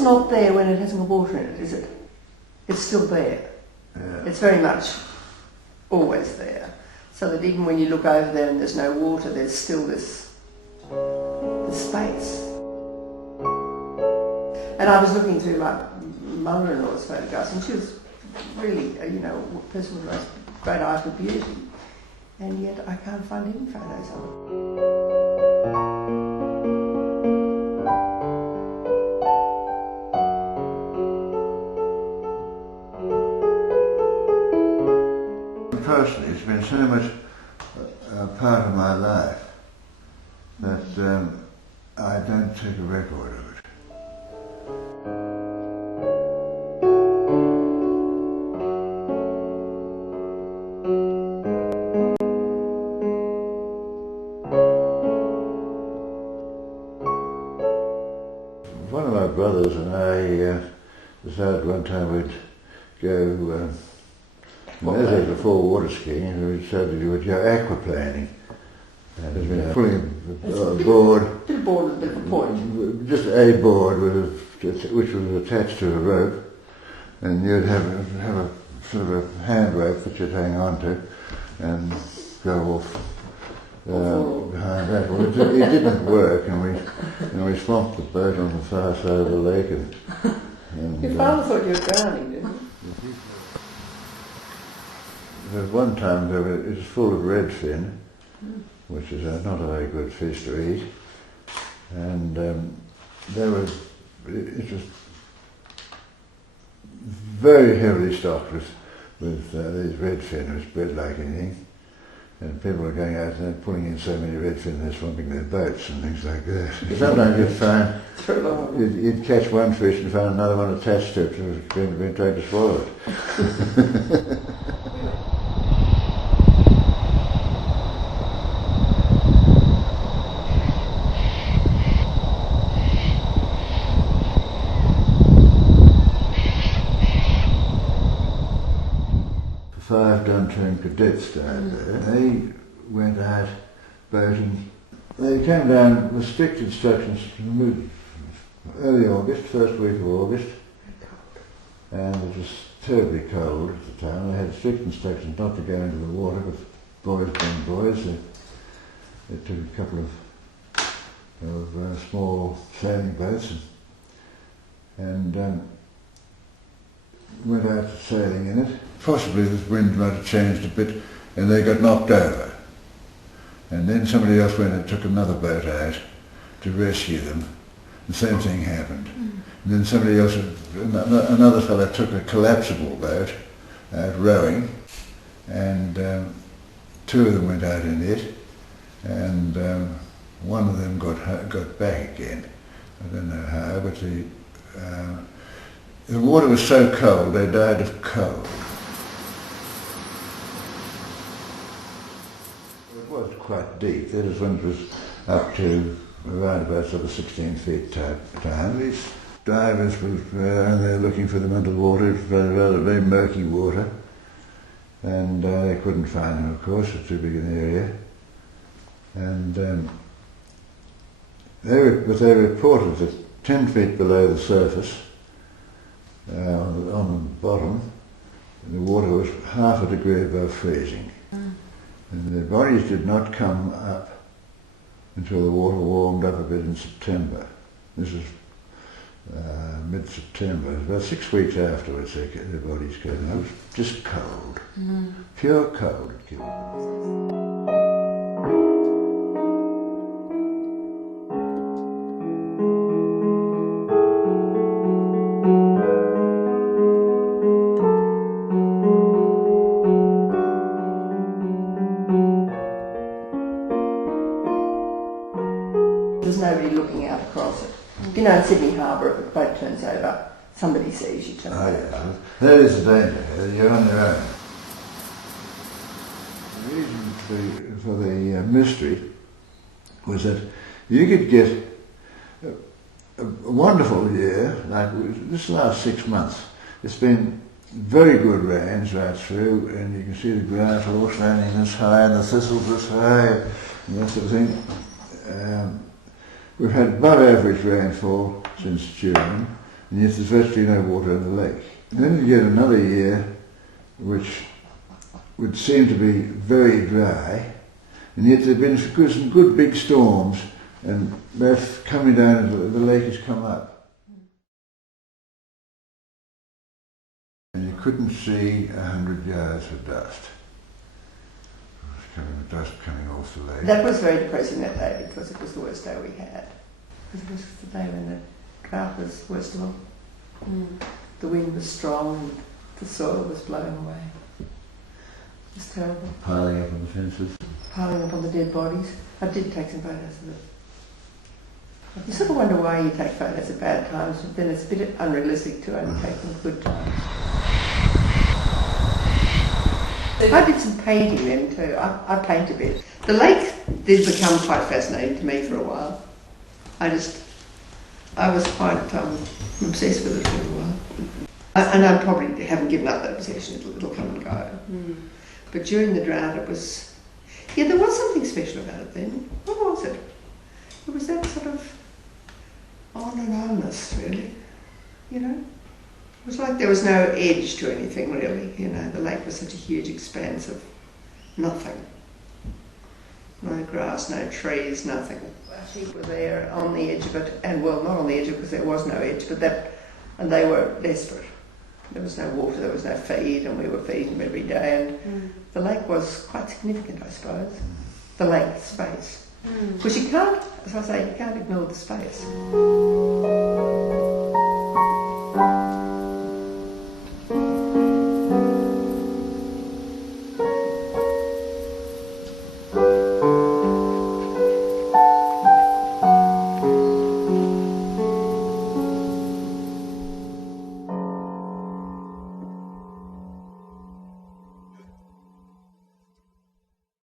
it's not there when it hasn't got water in it, is it? It's still there. Yeah. It's very much always there. So that even when you look over there and there's no water, there's still this space. And I was looking through my mother-in-law's photographs, and she was really, a person with a great eye for beauty. And yet I can't find any photos of her. Personally, it's been so much a part of my life that I don't take a record of it. One of my brothers and I decided one time we'd go measures before water skiing, and we decided we would go aquaplaning. And pulling a board, Bit of board with a bit of a point. just a board which was attached to a rope, and you'd have a sort of a hand rope that you'd hang on to, and go off behind that. Well, it didn't work, and we swamped the boat on the far side of the lake. And Your father thought you were drowning, didn't he? There was one time it was full of redfin, which is not a very good fish to eat, and it was very heavily stocked with these redfin. It was bred like anything, and people were going out and pulling in so many redfin they're swamping their boats and things like that. Sometimes you'd catch one fish and find another one attached to it and was being trying to swallow it. Five Duntone cadets died there. They went out boating. They came down with strict instructions early August, first week of August, and it was terribly cold at the time. They had strict instructions not to go into the water, but boys being boys, they took a couple of small sailing boats and went out sailing in it. Possibly the wind might have changed a bit and they got knocked over. And then somebody else went and took another boat out to rescue them. The same thing happened. And then somebody else, another fellow took a collapsible boat out rowing, and two of them went out in it, and one of them got back again. I don't know how, but the water was so cold they died of cold. It was quite deep. That is when it was up to around about sort of 16 feet time. These divers were there looking for them under the water. It was very murky water, and they couldn't find them, of course. It's too big an area. And they reported that 10 feet below the surface, on the bottom, the water was half a degree above freezing. And their bodies did not come up until the water warmed up a bit in September. This was mid-September. About 6 weeks afterwards their bodies came up. It was just cold. Pure cold had killed them. There's nobody looking out across it. You know, in Sydney Harbour, if a boat turns over, somebody sees you turn over. Yeah. That is the danger. You're on your own. The reason for the mystery was that you could get a wonderful year, like this last 6 months. It's been very good rains right through, and you can see the ground floor standing this high and the thistles this high and that sort of thing. We've had above average rainfall since June, and yet there's virtually no water in the lake. And then you get another year which would seem to be very dry, and yet there have been some good big storms, and they're coming down and the lake has come up. And you couldn't see 100 yards of dust. Dust coming off the lake. That was very depressing that day because it was the worst day we had. Because it was the day when the drought was worst of all. The wind was strong and the soil was blowing away. It was terrible. Piling up on the fences. Piling up on the dead bodies. I did take some photos of it. You sort of wonder why you take photos at bad times, but then it's a bit unrealistic to only take them at good times. I did some painting then too. I paint a bit. The lake did become quite fascinating to me for a while. I was quite obsessed with it for a while. And I probably haven't given up that obsession. It'll come and go. But during the drought it was, there was something special about it then. What was it? It was that sort of on and onness, really, It was like there was no edge to anything, really. The lake was such a huge expanse of nothing. No grass, no trees, nothing. Our sheep were there on the edge of it, and well, not on the edge of it because there was no edge, and they were desperate. There was no water, there was no feed, and we were feeding them every day, and the lake was quite significant, I suppose. The lake space. Because you can't, as I say, you can't ignore the space.